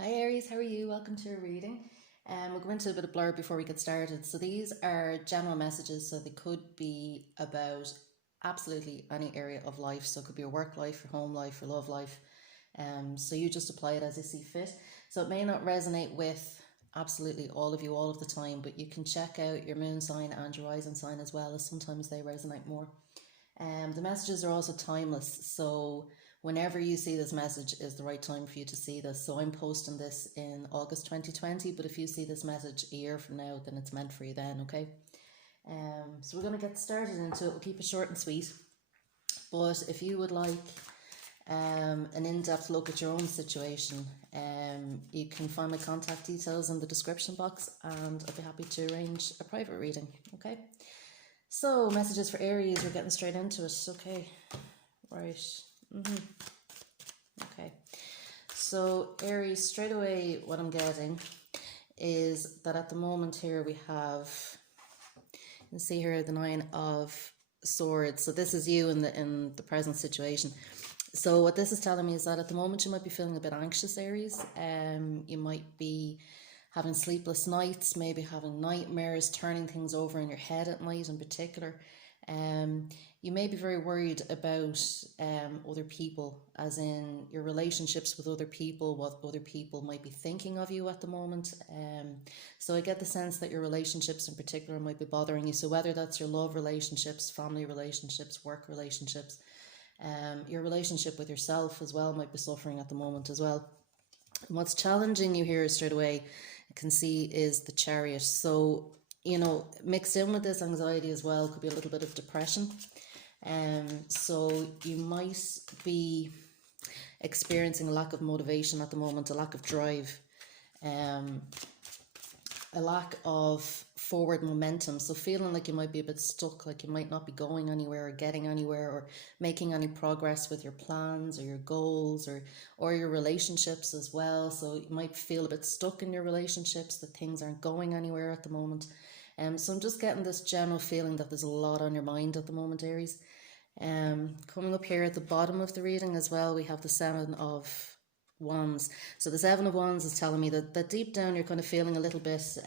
Hi Aries, how are you? Welcome to your reading. We'll go into a bit of blurb before we get started. So these are general messages, so they could be about absolutely any area of life. So it could be your work life, your home life, your love life. So you just apply it as you see fit. So it may not resonate with absolutely all of you all of the time, but you can check out your moon sign and your rising sign as well, as sometimes they resonate more. The messages are also timeless, so whenever you see this message is the right time for you to see this. So I'm posting this in August 2020, but if you see this message a year from now, then it's meant for you then, okay? So we're going to get started into it. We'll keep it short and sweet. But if you would like an in-depth look at your own situation, you can find my contact details in the description box, and I'll be happy to arrange a private reading, okay? So, messages for Aries, we're getting straight into it. Okay, right. Okay, so Aries, straight away, what I'm getting is that at the moment here we have, you can see here the Nine of Swords. So this is you in the present situation. So what this is telling me is that at the moment you might be feeling a bit anxious, Aries. You might be having sleepless nights, maybe having nightmares, turning things over in your head at night in particular. You may be very worried about other people, as in your relationships with other people, what other people might be thinking of you at the moment. So I get the sense that your relationships in particular might be bothering you. So whether that's your love relationships, family relationships, work relationships, your relationship with yourself as well might be suffering at the moment as well. And what's challenging you here straight away, I can see, is the Chariot. So, mixed in with this anxiety as well could be a little bit of depression. So you might be experiencing a lack of motivation at the moment, a lack of drive, a lack of forward momentum. So feeling like you might be a bit stuck, like you might not be going anywhere or getting anywhere or making any progress with your plans or your goals or your relationships as well. So you might feel a bit stuck in your relationships, that things aren't going anywhere at the moment. So I'm just getting this general feeling that there's a lot on your mind at the moment, Aries. Coming up here at the bottom of the reading as well, we have the Seven of Wands. So the Seven of Wands is telling me that deep down you're kind of feeling a little bit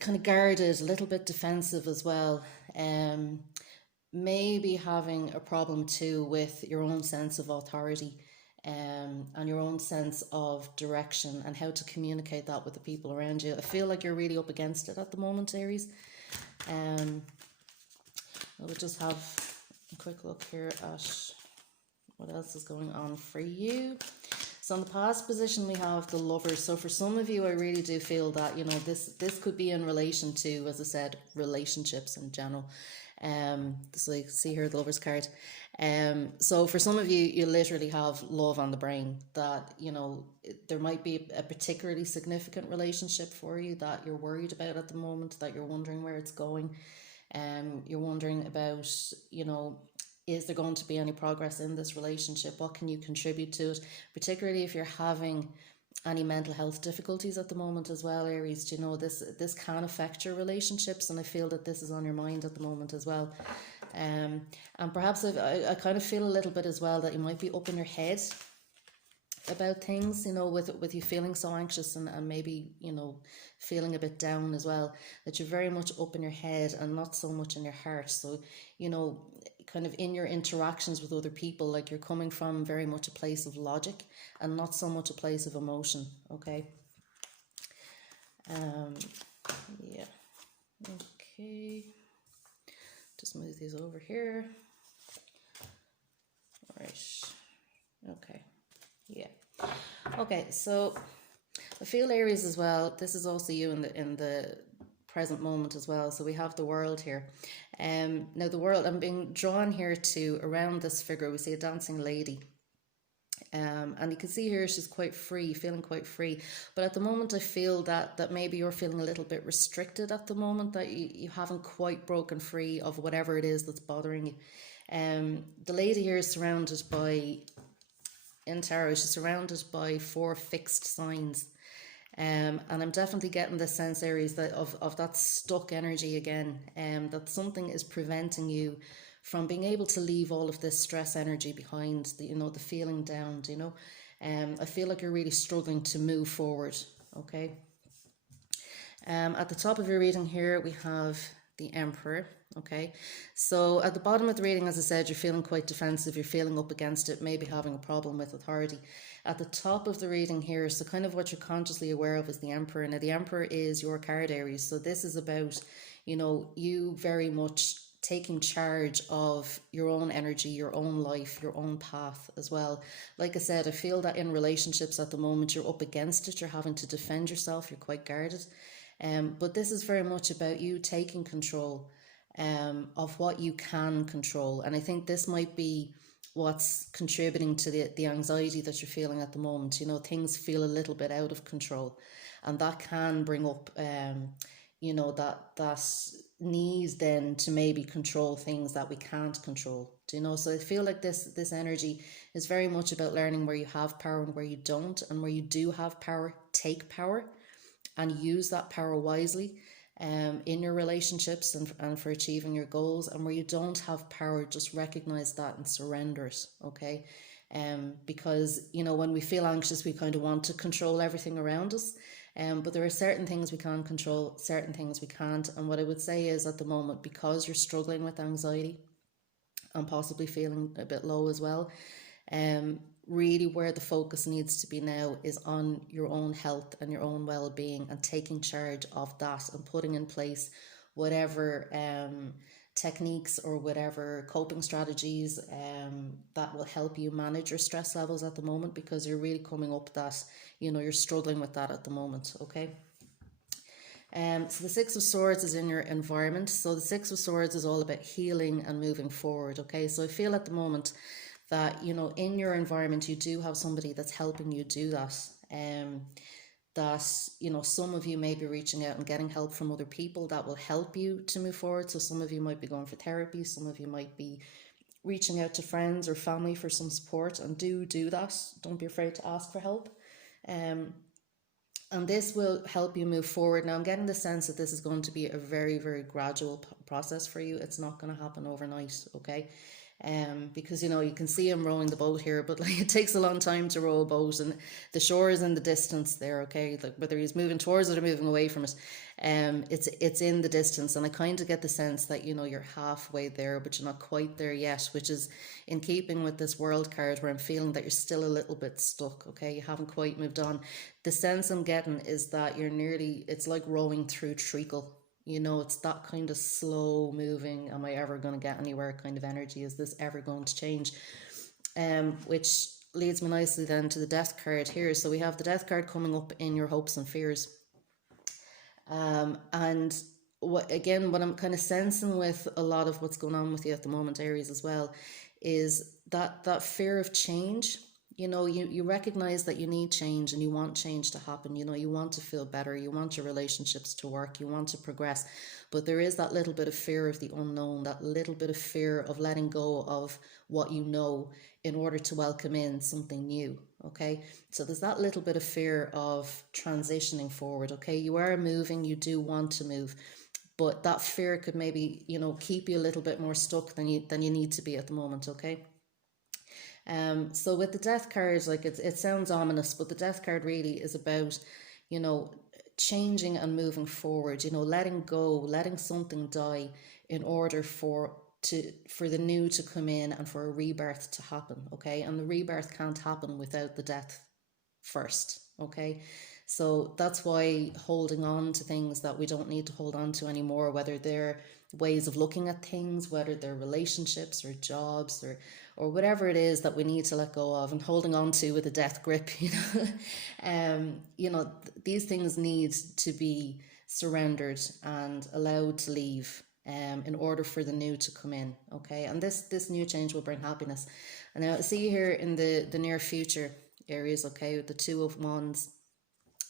kind of guarded, a little bit defensive as well. Maybe having a problem too with your own sense of authority, and your own sense of direction and how to communicate that with the people around you. I feel like you're really up against it at the moment, Aries. We'll just have a quick look here at what else is going on for you. So in the past position we have the Lovers. So for some of you, I really do feel that, this could be in relation to, as I said, relationships in general. So you can see here the Lovers card. So for some of you, you literally have love on the brain, that, there might be a particularly significant relationship for you that you're worried about at the moment, that you're wondering where it's going. You're wondering about, is there going to be any progress in this relationship? What can you contribute to it? Particularly if you're having any mental health difficulties at the moment as well, Aries. This can affect your relationships, and I feel that this is on your mind at the moment as well. And perhaps I kind of feel a little bit as well that you might be up in your head about things, with you feeling so anxious and maybe, feeling a bit down as well, that you're very much up in your head and not so much in your heart. So, kind of in your interactions with other people, like you're coming from very much a place of logic and not so much a place of emotion, okay? Yeah, okay. Just move these over here. All right, okay, yeah. Okay, so I feel, Aries, as well, this is also you in the present moment as well. So we have the World here. Now the World, I'm being drawn here to, around this figure, we see a dancing lady. And you can see here she's quite free, feeling quite free. But at the moment I feel that maybe you're feeling a little bit restricted at the moment, that you haven't quite broken free of whatever it is that's bothering you. The lady here is surrounded by, in tarot, she's surrounded by 4 fixed signs. And I'm definitely getting the sense, Aries, that of that stuck energy again, that something is preventing you from being able to leave all of this stress energy behind, the feeling down, I feel like you're really struggling to move forward, okay? At the top of your reading here, we have the Emperor, okay? So at the bottom of the reading, as I said, you're feeling quite defensive, you're feeling up against it, maybe having a problem with authority. At the top of the reading here, so kind of what you're consciously aware of is the Emperor. Now, the Emperor is your card, Aries. So this is about, you know, you very much taking charge of your own energy, your own life, your own path as well. Like I said, I feel that in relationships at the moment, you're up against it, you're having to defend yourself, you're quite guarded. But this is very much about you taking control of what you can control. And I think this might be what's contributing to the anxiety that you're feeling at the moment. You know, things feel a little bit out of control. And that can bring up, you know, that need then to maybe control things that we can't control. Do you know? So I feel like this energy is very much about learning where you have power and where you don't. And where you do have power, take power and use that power wisely in your relationships and for achieving your goals. And where you don't have power, just recognize that and surrender it, okay? Because, you know, when we feel anxious, we kind of want to control everything around us. But there are certain things we can control, certain things we can't. And what I would say is at the moment, because you're struggling with anxiety and possibly feeling a bit low as well, really where the focus needs to be now is on your own health and your own well-being and taking charge of that and putting in place whatever techniques or whatever coping strategies that will help you manage your stress levels at the moment, because you're really coming up that, you know, you're struggling with that at the moment, okay? So the Six of Swords is in your environment. So the Six of Swords is all about healing and moving forward, okay? So I feel at the moment that, you know, in your environment, you do have somebody that's helping you do that. That, you know, some of you may be reaching out and getting help from other people that will help you to move forward. So some of you might be going for therapy. Some of you might be reaching out to friends or family for some support, and do that. Don't be afraid to ask for help. And this will help you move forward. Now, I'm getting the sense that this is going to be a very, very gradual process for you. It's not going to happen overnight, okay? Because, you know, you can see him rowing the boat here, but like it takes a long time to row a boat, and the shore is in the distance there, okay? Like whether he's moving towards it or moving away from it, it's in the distance. And I kind of get the sense that, you know, you're halfway there, but you're not quite there yet, which is in keeping with this World card, where I'm feeling that you're still a little bit stuck, okay? You haven't quite moved on. The sense I'm getting is that you're nearly, it's like rowing through treacle. You know, it's that kind of slow moving, am I ever going to get anywhere kind of energy. Is this ever going to change? Which leads me nicely then to the Death card here. So we have the Death card coming up in your hopes and fears. And what I'm kind of sensing with a lot of what's going on with you at the moment, Aries, as well, is that fear of change. You know, you recognize that you need change and you want change to happen. You know, you want to feel better, you want your relationships to work, you want to progress. But there is that little bit of fear of the unknown, that little bit of fear of letting go of what you know in order to welcome in something new, okay? So there's that little bit of fear of transitioning forward, okay? You are moving, you do want to move, but that fear could maybe, you know, keep you a little bit more stuck than you need to be at the moment, okay? So with the Death card, like it sounds ominous, but the Death card really is about, you know, changing and moving forward, you know, letting go, letting something die in order for the new to come in and for a rebirth to happen, okay? And the rebirth can't happen without the death first, okay? So that's why holding on to things that we don't need to hold on to anymore, whether they're ways of looking at things, whether they're relationships or jobs or whatever it is that we need to let go of, and holding on to with a death grip, you know, these things need to be surrendered and allowed to leave in order for the new to come in, okay? And this new change will bring happiness. And now I see here in the near future areas, okay, with the Two of Wands.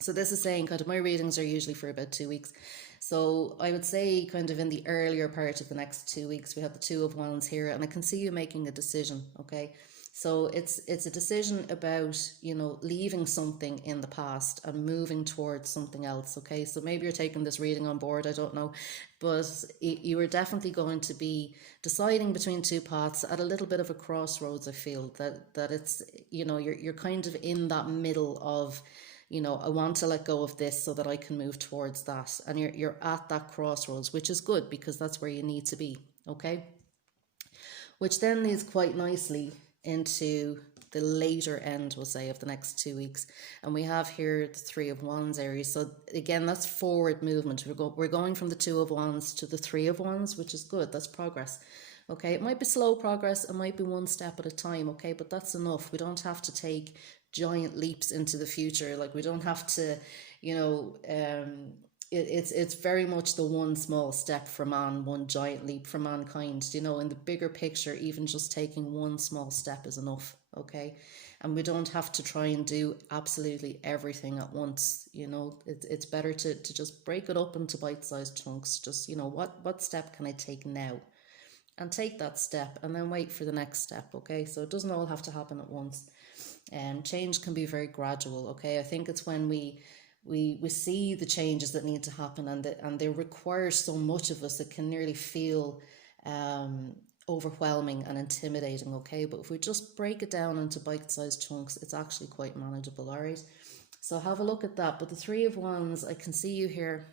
So this is saying kind of my readings are usually for about 2 weeks. So I would say kind of in the earlier part of the next 2 weeks, we have the Two of Wands here, and I can see you making a decision, okay? So it's a decision about, you know, leaving something in the past and moving towards something else. Okay, so maybe you're taking this reading on board, I don't know, but you are definitely going to be deciding between two paths at a little bit of a crossroads. I feel that it's, you know, you're kind of in that middle of, you know, I want to let go of this so that I can move towards that, and you're at that crossroads, which is good because that's where you need to be. Okay, which then leads quite nicely into the later end, we'll say, of the next 2 weeks. And we have here the Three of Wands, Aries. So again, that's forward movement. We're going from the Two of Wands to the Three of Wands, which is good. That's progress. Okay, it might be slow progress. It might be one step at a time. Okay, but that's enough. We don't have to take giant leaps into the future. Like, we don't have to, you know, it's very much the one small step for man, one giant leap for mankind. You know, in the bigger picture, even just taking one small step is enough. Okay, and we don't have to try and do absolutely everything at once. You know, it's better to just break it up into bite-sized chunks. Just, you know, what step can I take now, and take that step, and then wait for the next step. Okay, so it doesn't all have to happen at once. And change can be very gradual. Okay, I think it's when we see the changes that need to happen, and they require so much of us, it can nearly feel overwhelming and intimidating. Okay, but if we just break it down into bite-sized chunks, it's actually quite manageable. All right, so have a look at that. But the Three of Wands, I can see you here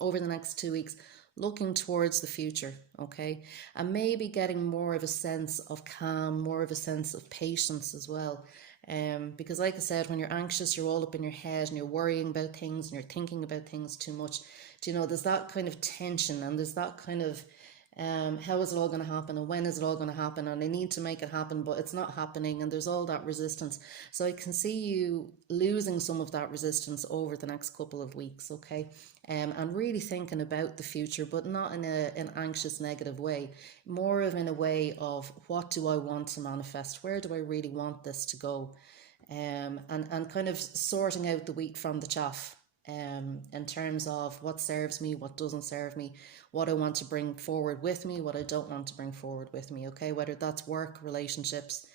over the next 2 weeks looking towards the future. Okay, and maybe getting more of a sense of calm, more of a sense of patience as well. Because like I said, when you're anxious, you're all up in your head and you're worrying about things and you're thinking about things too much. Do you know, there's that kind of tension, and there's that kind of how is it all going to happen, and when is it all going to happen, and I need to make it happen, but it's not happening, and there's all that resistance. So I can see you losing some of that resistance over the next couple of weeks. Okay, and really thinking about the future, but not in an anxious, negative way, more of in a way of, what do I want to manifest, where do I really want this to go, and kind of sorting out the wheat from the chaff, in terms of what serves me, what doesn't serve me, what I want to bring forward with me, what I don't want to bring forward with me. Okay, whether that's work, relationships,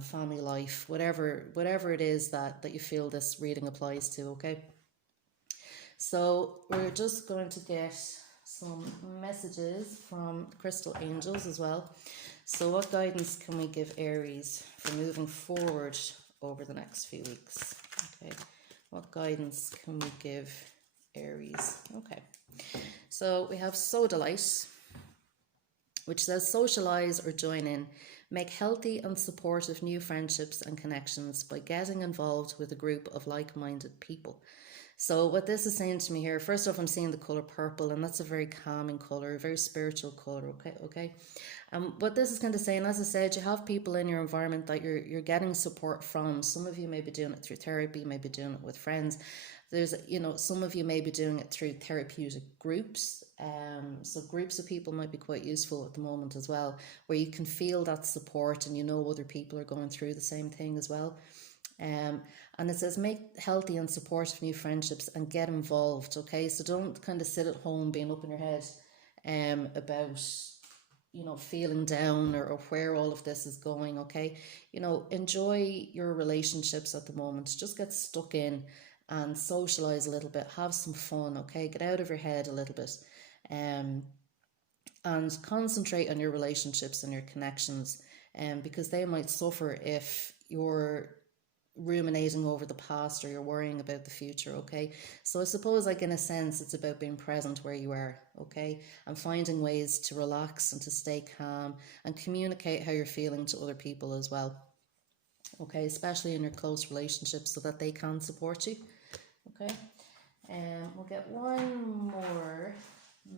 family life, whatever it is that you feel this reading applies to. Okay, so we're just going to get some messages from crystal angels as well. So what guidance can we give Aries for moving forward over the next few weeks? Okay, what guidance can we give Aries? Okay, so we have Sodalite, which says socialize or join in. Make healthy and supportive new friendships and connections by getting involved with a group of like-minded people. So what this is saying to me here, first off, I'm seeing the color purple, and that's a very calming color, a very spiritual color. Okay. What this is kind of saying, as I said, you have people in your environment that you're getting support from. Some of you may be doing it through therapy, maybe doing it with friends. There's, you know, some of you may be doing it through therapeutic groups. So groups of people might be quite useful at the moment as well, where you can feel that support and you know other people are going through the same thing as well. And it says make healthy and supportive new friendships and get involved. Okay, so don't kind of sit at home being up in your head about, you know, feeling down or where all of this is going. Okay, you know, enjoy your relationships at the moment. Just get stuck in and socialize a little bit, have some fun. Okay, get out of your head a little bit, and concentrate on your relationships and your connections, because they might suffer if you're ruminating over the past or you're worrying about the future. Okay, so I suppose, like, in a sense, it's about being present where you are. Okay, and finding ways to relax and to stay calm and communicate how you're feeling to other people as well. Okay, especially in your close relationships, so that they can support you. Okay, and we'll get one more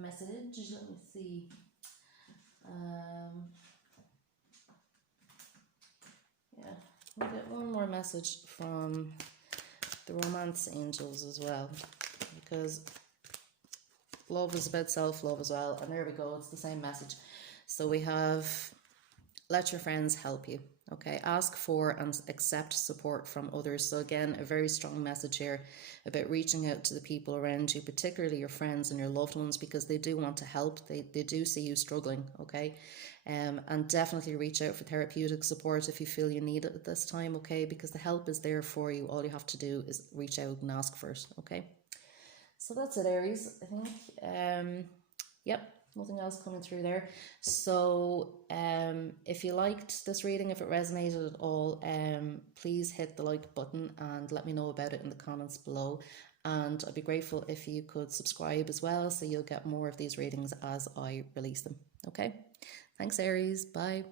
message. Let me see. Yeah, we'll get one more message from the romance angels as well, because love is about self-love as well. And there we go, it's the same message. So we have, let your friends help you. Okay, ask for and accept support from others. So again, a very strong message here about reaching out to the people around you, particularly your friends and your loved ones, because they do want to help. They do see you struggling. Okay, And definitely reach out for therapeutic support if you feel you need it at this time, okay? Because the help is there for you. All you have to do is reach out and ask for it, okay? So that's it, Aries, I think. Yep, nothing else coming through there. So if you liked this reading, if it resonated at all, please hit the like button and let me know about it in the comments below. And I'd be grateful if you could subscribe as well, so you'll get more of these readings as I release them. Okay, thanks, Aries. Bye.